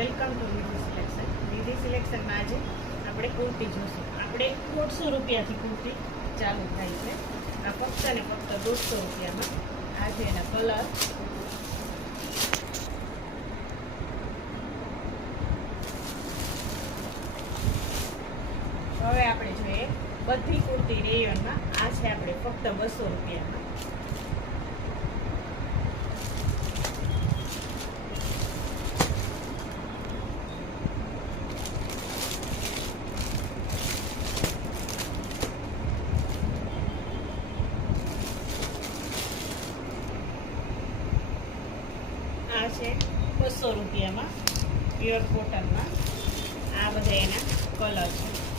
Welcome to વિધિ selection. વિધિ સિલેક્શનમાં આજે આપણે કુર્તી જોશું. આપણે 150 રૂપિયાથી કુર્તી ચાલુ થાય છે. આ ફક્ત ને ફક્ત 150 રૂપિયામાં. આ છે એના કલર. હવે આપણે જોઈએ બધી કુર્તી રેયનમાં. આ છે આપણે ફક્ત 200 રૂપિયામાં. આ છે 200 રૂપિયામાં પ્યોર કોટનમાં. આ બધા એના કલર છે.